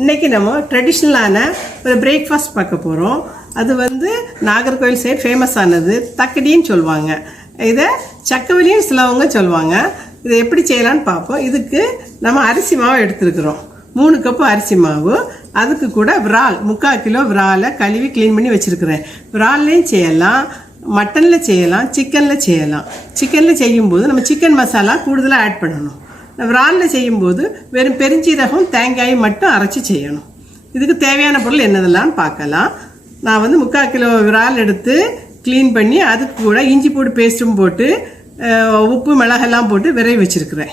இன்றைக்கி நம்ம ட்ரெடிஷ்னலான ஒரு பிரேக்ஃபாஸ்ட் பார்க்க போகிறோம். அது வந்து நாகர்கோவில் சைடு ஃபேமஸ் ஆனது தக்கடின்னு சொல்லுவாங்க. இதை சக்கவலின்னு சிலவங்க சொல்லுவாங்க. இதை எப்படி செய்யலான்னு பார்ப்போம். இதுக்கு நம்ம அரிசி மாவு எடுத்துருக்குறோம். 3 கப்பு அரிசி மாவு. அதுக்கு கூட விரால் 3/4 கிலோ விராலை கழுவி க்ளீன் பண்ணி வச்சுருக்கிறேன். விரால்லையும் செய்யலாம், மட்டனில் செய்யலாம், சிக்கனில் செய்யலாம். சிக்கனில் செய்யும்போது நம்ம சிக்கன் மசாலா கூடுதலாக ஆட் பண்ணணும். விராலில் செய்யும்போது வெறும் பெருஞ்சீரகம் தேங்காய் மட்டும் அரைச்சி செய்யணும். இதுக்கு தேவையான பொருள் என்னதெல்லாம் பார்க்கலாம். நான் வந்து 3/4 கிலோ விரால் எடுத்து க்ளீன் பண்ணி அதுக்கு கூட இஞ்சி பூண்டு பேஸ்ட்டும் போட்டு உப்பு மிளகெல்லாம் போட்டு விரைவி வச்சுருக்கிறேன்.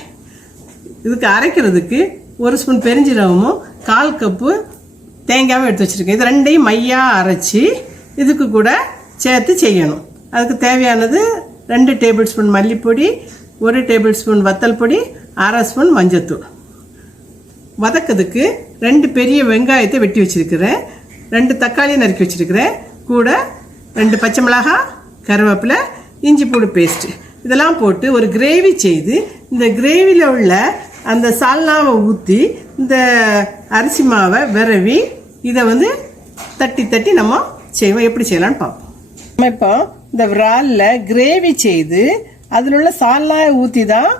இதுக்கு அரைக்கிறதுக்கு 1 ஸ்பூன் பெருஞ்சீரகமும் 1/4 கப்பு தேங்காயும் எடுத்து வச்சுருக்கேன். இது ரெண்டையும் மையாக அரைச்சி இதுக்கு கூட சேர்த்து செய்யணும். அதுக்கு தேவையானது 2 டேபிள் ஸ்பூன் மல்லிப்பொடி, 1 டேபிள் ஸ்பூன் வத்தல் பொடி, 1/2 ஸ்பூன் மஞ்சத்தூள். வதக்கிறதுக்கு 2 பெரிய வெங்காயத்தை வெட்டி வச்சுருக்கிறேன், 2 தக்காளி நறுக்கி வச்சுருக்கிறேன், கூட 2 பச்சை மிளகாய், கருவேப்பிலை, இஞ்சி பூண்டு பேஸ்ட்டு இதெல்லாம் போட்டு ஒரு கிரேவி செய்து இந்த கிரேவியில் உள்ள அந்த சால்னாவை ஊற்றி இந்த அரிசி மாவை விரவி இதை வந்து தட்டி தட்டி நம்ம செய்வோம். எப்படி செய்யலான்னு பார்ப்போம். நம்ம இப்போ இந்த விராலில் கிரேவி செய்து அதில் உள்ள சால்னாவை ஊற்றி தான்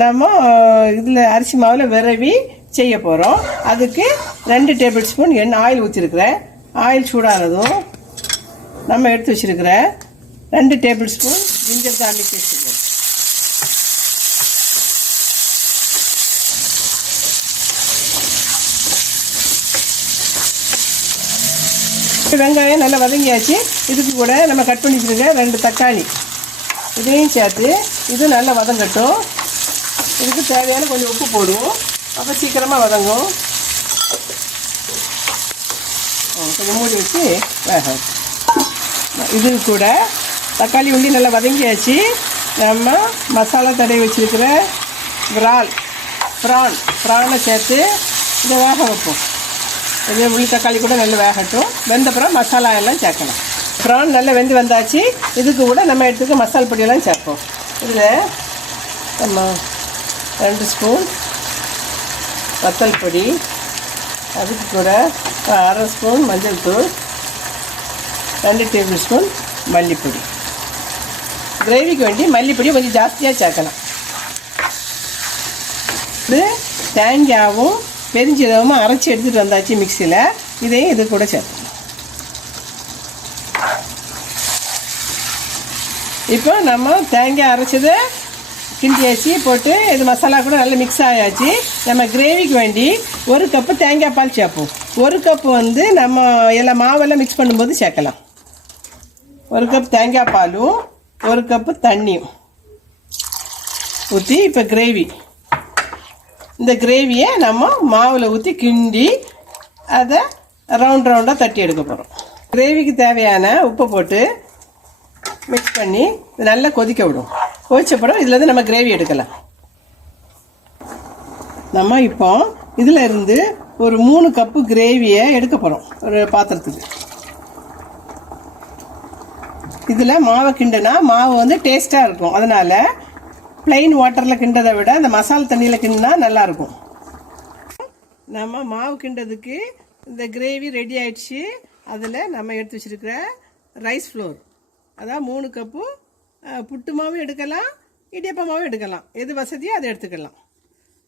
நம்ம இதில் அரிசி மாவில் விரவி செய்ய போகிறோம். அதுக்கு 2 டேபிள் ஸ்பூன் ஆயில் ஊற்றிருக்கிறேன். ஆயில் சூடானதும் நம்ம எடுத்து வச்சுருக்கிற 2 table spoon ginger garlic paste. வெங்காயம் நல்லா வதங்கியாச்சு. இதுக்கு கூட நம்ம கட் பண்ணி வச்சுருக்க 2 தக்காளி இதையும் சேர்த்து இது நல்லா வதங்கட்டும். இதுக்கு தேவையான கொஞ்சம் உப்பு போடுவோம், அப்போ சீக்கிரமாக வதங்கும். கொஞ்சம் மூடி வச்சு வேக. இது கூட தக்காளி உண்டி நல்லா வதங்கியாச்சு. நம்ம மசாலா தடவி வச்சுருக்கிற ப்ரானை சேர்த்து இதை வேக வைப்போம். இதே உள்ளி தக்காளி கூட நல்லா வேகட்டும். வெந்தப்புறம் மசாலா எல்லாம் சேர்க்கலாம். ப்ரான் நல்லா வெந்து வந்தாச்சு. இதுக்கு கூட நம்ம எடுத்துக்க மசாலா பொடியெல்லாம் சேர்ப்போம். இதில் நம்ம 2 ஸ்பூன் வத்தல் பொடி, அதுக்கு கூட 1/2 ஸ்பூன் மஞ்சள் தூள், 2 டேபிள் ஸ்பூன் மல்லிப்பொடி. கிரேவிக்கு வேண்டி மல்லிப்பொடி கொஞ்சம் ஜாஸ்தியாக சேர்க்கலாம். இது தேங்காயும் பெருஞ்சீரகமும் அரைச்சி எடுத்துகிட்டு வந்தாச்சு மிக்சியில். இதையும் இது கூட சேர்க்கணும். இப்போ நம்ம தேங்காய் அரைச்சதை கிண்டியாச்சு போட்டு இது மசாலா கூட நல்லா மிக்ஸ் ஆயாச்சு. நம்ம கிரேவிக்கு வேண்டி 1 கப்பு தேங்காய் பால் சேர்ப்போம். 1 கப்பு வந்து நம்ம எல்லாம் மாவெல்லாம் மிக்ஸ் பண்ணும்போது சேர்க்கலாம். 1 கப் தேங்காய் பாலும் 1 கப்பு தண்ணியும் ஊற்றி இப்போ இந்த கிரேவியை நம்ம மாவில் ஊற்றி கிண்டி அதை ரவுண்டாக தட்டி எடுக்க போகிறோம். கிரேவிக்கு தேவையான உப்பை போட்டு மிக்ஸ் பண்ணி நல்லா கொதிக்க விடும். கொதிச்சப்பறம் இதுலேருந்து நம்ம கிரேவி எடுக்கலாம். நம்ம இப்போ இதில் இருந்து ஒரு 3 கப்பு கிரேவியை எடுக்க போகிறோம் ஒரு பாத்திரத்துக்கு. இதில் மாவை கிண்டுனா மாவு வந்து டேஸ்ட்டாக இருக்கும். அதனால் ப்ளைன் வாட்டரில் கிண்டதை விட அந்த மசாலா தண்ணியில் கிண்டினா நல்லாயிருக்கும். நம்ம மாவு கிண்டதுக்கு இந்த கிரேவி ரெடி ஆயிடுச்சு. அதில் நம்ம எடுத்து வச்சுருக்கிற ரைஸ் ஃப்ளோர், அதாவது 3 கப்பு புட்டு மாவும் எடுக்கலாம், இடியப்ப மாவும் எடுக்கலாம். எது வசதியோ அதை எடுத்துக்கலாம்.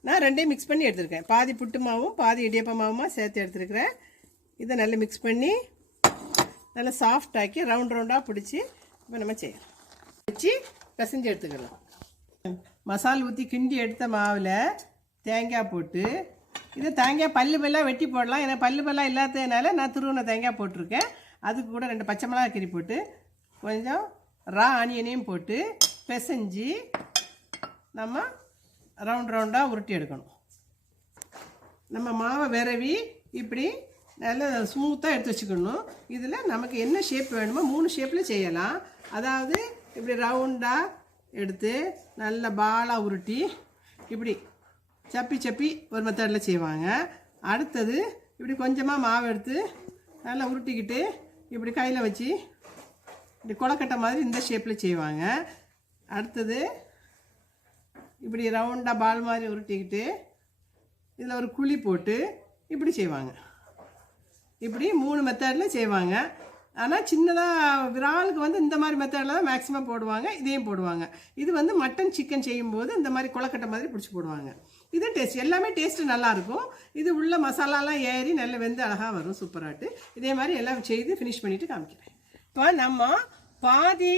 நான் 2ஐயும் மிக்ஸ் பண்ணி எடுத்துருக்கேன். பாதி புட்டு மாவும் பாதி இடியப்ப மாவுமா சேர்த்து எடுத்துருக்கிறேன். இதை நல்லா மிக்ஸ் பண்ணி நல்லா சாஃப்டாக்கி ரவுண்டாக பிடிச்சி இப்போ நம்ம செய்யலாம். வச்சு பிசைஞ்சு எடுத்துக்கலாம். மசாலா ஊற்றி கிண்டி எடுத்த மாவில் தேங்காய் போட்டு இதை தேங்காய் பல்லுலாம் வெட்டி போடலாம். ஏன்னா பல்லுலாம் இல்லாததுனால நான் துருவின தேங்காய் போட்டிருக்கேன். அதுக்கு கூட 2 பச்சை மிளகாய் கறி போட்டு கொஞ்சம் ஆனியனையும் போட்டு பிசைஞ்சு நம்ம ரவுண்டாக உருட்டி எடுக்கணும். நம்ம மாவை விரவி இப்படி நல்லா ஸ்மூத்தாக எடுத்து வச்சுக்கணும். இதில் நமக்கு என்ன ஷேப் வேணுமோ 3 ஷேப்பில் செய்யலாம். அதாவது இப்படி ரவுண்டாக எடுத்து நல்ல பாலாக உருட்டி இப்படி சப்பி ஒரு மெத்தடில் செய்வாங்க. அடுத்தது இப்படி கொஞ்சமாக மாவு எடுத்து நல்லா உருட்டிக்கிட்டு இப்படி கையில் வச்சு இப்படி கொலக்கட்டை மாதிரி இந்த ஷேப்பில் செய்வாங்க. அடுத்தது இப்படி ரவுண்டாக பால் மாதிரி உருட்டிக்கிட்டு இதில் ஒரு குழி போட்டு இப்படி செய்வாங்க. இப்படி 3 மெத்தடில் செய்வாங்க. ஆனால் சின்னதாக விராலுக்கு வந்து இந்த மாதிரி மெத்தடில் தான் மேக்ஸிமம் போடுவாங்க. இதையும் போடுவாங்க. இது வந்து மட்டன் சிக்கன் செய்யும்போது இந்த மாதிரி கொலக்கட்டை மாதிரி பிடிச்சி போடுவாங்க. இது டேஸ்ட் எல்லாமே டேஸ்ட்டு நல்லாயிருக்கும். இது உள்ள மசாலாலாம் ஏறி நல்ல வெந்து அழகாக வரும் சூப்பராகிட்டு. இதே மாதிரி எல்லாம் செய்து ஃபினிஷ் பண்ணிவிட்டு காமிக்கிறேன். இப்போ நம்ம பாதி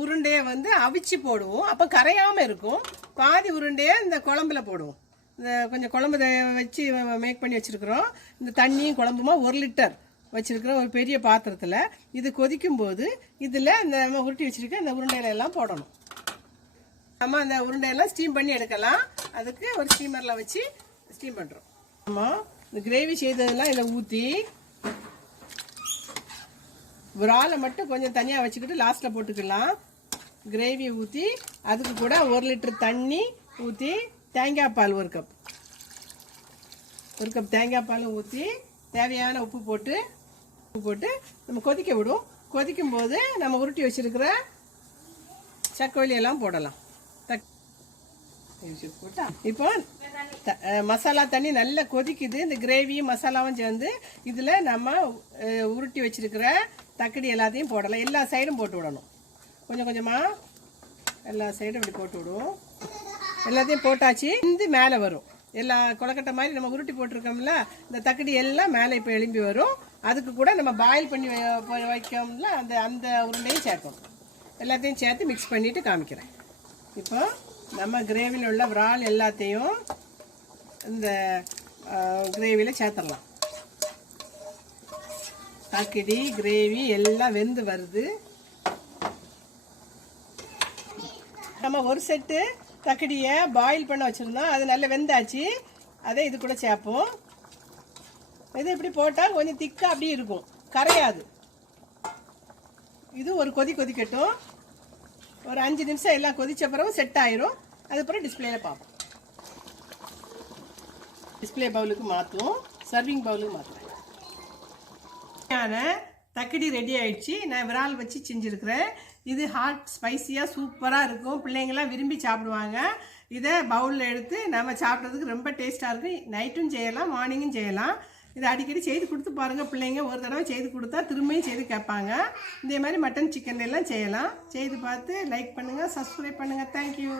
உருண்டையை வந்து அவிச்சு போடுவோம். அப்போ கரையாமல் இருக்கும். பாதி உருண்டையை இந்த குழம்புல போடுவோம். இந்த கொஞ்சம் குழம்பு வச்சு மேக் பண்ணி வச்சுருக்குறோம். இந்த தண்ணியும் குழம்புமா 1 லிட்டர் வச்சுருக்கிறோம் ஒரு பெரிய பாத்திரத்தில். இது கொதிக்கும் போது இதில் இந்த நம்ம உருட்டி வச்சுருக்க இந்த உருண்டையில எல்லாம் போடணும். நம்ம அந்த உருண்டையெல்லாம் ஸ்டீம் பண்ணி எடுக்கலாம். அதுக்கு ஒரு ஸ்டீமரில் வச்சு ஸ்டீம் பண்ணுறோம். நம்ம இந்த கிரேவி செய்ததெல்லாம் இதில் ஊற்றி விராலை மட்டும் கொஞ்சம் தனியாக வச்சுக்கிட்டு லாஸ்ட்டில் போட்டுக்கலாம். கிரேவியை ஊற்றி அதுக்கு கூட 1 லிட்டர் தண்ணி ஊற்றி தேங்காய் பால் 1 கப் தேங்காய் பால் ஊற்றி தேவையான உப்பு போட்டு நம்ம கொதிக்க விடும். கொதிக்கும் போது நம்ம உருட்டி வச்சிருக்கிற சக்கவள்ளி எல்லாம் போடலாம். இப்போ மசாலா தண்ணி நல்லா கொதிக்குது. இந்த கிரேவியும் மசாலாவும் சேர்ந்து இதில் நம்ம உருட்டி வச்சிருக்கிற தக்கடி எல்லாத்தையும் போடலாம். எல்லா சைடும் போட்டு விடணும். கொஞ்சம் கொஞ்சமாக எல்லா சைடும் இப்படி போட்டு விடுவோம். எல்லாத்தையும் போட்டாச்சு. இந்த மேலே வரும். எல்லா கொலக்கட்டை மாதிரி நம்ம உருட்டி போட்டிருக்கோம்ல, இந்த தக்கடி எல்லாம் மேலே இப்போ எழும்பி வரும். அதுக்கு கூட நம்ம பாயில் பண்ணி வைக்கோம்ல, அந்த உருண்டையும் சேர்க்கணும். எல்லாத்தையும் சேர்த்து மிக்ஸ் பண்ணிவிட்டு காமிக்கிறேன். இப்போ நம்ம கிரேவியில் உள்ள விரால் எல்லாத்தையும் இந்த கிரேவியில் சேர்த்துடலாம். தக்கடி கிரேவி எல்லாம் வெந்து வருது. நம்ம ஒரு செட்டு தக்கடியை பாயில் பண்ண வச்சுருந்தோம். அது நல்லா வெந்தாச்சு. அதை இது கூட சேர்ப்போம். இது இப்படி போட்டால் கொஞ்சம் திக்காக அப்படி இருக்கும், கரையாது. இது ஒரு கொதிக்கட்டும். ஒரு 5 நிமிஷம் எல்லாம் கொதிச்ச பிறகு செட் ஆயிரும். அதுக்கப்புறம் டிஸ்பிளேல பார்ப்போம். டிஸ்பிளே பவுலுக்கு மாற்றுவோம். சர்விங் பவுலுக்கு மாற்றுவேன். தக்கடி ரெடி ஆயிடுச்சு. நான் விரால் வச்சு செஞ்சுருக்கிறேன். இது ஹாட் ஸ்பைசியாக சூப்பராக இருக்கும். பிள்ளைங்கள்லாம் விரும்பி சாப்பிடுவாங்க. இதை பவுலில் எடுத்து நம்ம சாப்பிட்றதுக்கு ரொம்ப டேஸ்ட்டாக இருக்கும். நைட்டும் செய்யலாம், மார்னிங்கும் செய்யலாம். இதை அடிக்கடி செய்து கொடுத்து பாருங்கள். பிள்ளைங்க ஒரு தடவை செய்து கொடுத்தா திரும்பியும் செய்து கேட்பாங்க. இதே மாதிரி மட்டன் சிக்கன் எல்லாம் செய்யலாம். செய்து பார்த்து லைக் பண்ணுங்கள், சப்ஸ்கிரைப் பண்ணுங்கள். தேங்க்யூ.